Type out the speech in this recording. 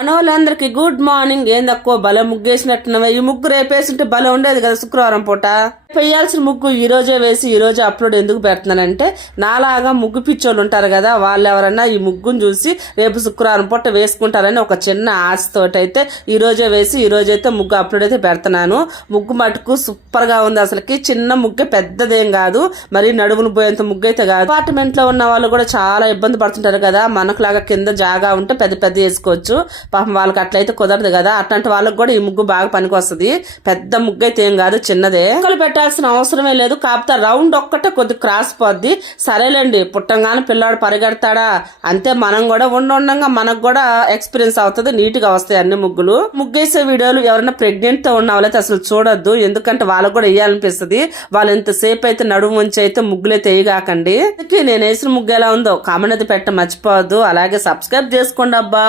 మన good morning. ఏందక్కో బలం ముగ్గేసినట్టున్నవే. ఈ ముగ్గు రేపేసింటే బలం ఉండేది కదా శుక్రవారం పూట. వేయాల్సిన ముగ్గు ఈ రోజే వేసి ఈ రోజే అప్లోడ్ ఎందుకు పెడుతున్నానంటే నాలాగా ముగ్గు పిచ్చోళ్ళు ఉంటారు కదా వాళ్ళు ఎవరన్నా ఈ ముగ్గును చూసి రేపు శుక్రవారం పూట వేసుకుంటారని ఒక చిన్న ఆశతోటైతే అయితే ఈ రోజే వేసి ఈ రోజైతే ముగ్గు అప్లోడ్ అయితే పెడుతున్నాను. ముగ్గు మటుకు సూపర్గా ఉంది అసలుకి. చిన్న ముగ్గే పెద్దదేం కాదు. మరి నడుమును పోయేంత ముగ్గు అయితే కాదు. అపార్ట్మెంట్లో ఉన్న వాళ్ళు కూడా చాలా ఇబ్బంది పడుతుంటారు కదా. మనకులాగా కింద జాగా ఉంటే పెద్ద పెద్ద వేసుకోవచ్చు. పాపం వాళ్ళకి అట్లయితే కుదరదు కదా. అట్లాంటి వాళ్ళకి కూడా ఈ ముగ్గు బాగా పనికి వస్తుంది పెద్ద ముగ్గు అయితే ఏం కాదు చిన్నదే. ముక్కలు పెట్టాల్సిన అవసరమే లేదు. కాకపోతే రౌండ్ ఒక్కటే కొద్ది క్రాస్ పోద్ది. సరేలేండి పుట్టంగానే పిల్లాడు పరిగెడతాడా? అంతే మనం కూడా ఉండ ఉండంగా మనకు కూడా ఎక్స్పీరియన్స్ అవుతుంది. నీట్గా వస్తాయి అన్ని ముగ్గులు. ముగ్గేసే వీడియోలు ఎవరైనా ప్రెగ్నెంట్తో ఉన్న వాళ్ళైతే అసలు చూడొద్దు. ఎందుకంటే వాళ్ళకు కూడా వేయాలనిపిస్తుంది వాళ్ళు ఇంతసేపు అయితే నడుము ఉంచి అయితే ముగ్గులైతే వేయగాకండి నేను వేసిన ముగ్గు ఎలా ఉందో కామెంట్ అయితే పెట్ట మర్చిపోవద్దు. అలాగే సబ్స్క్రైబ్ చేసుకోండి అబ్బా.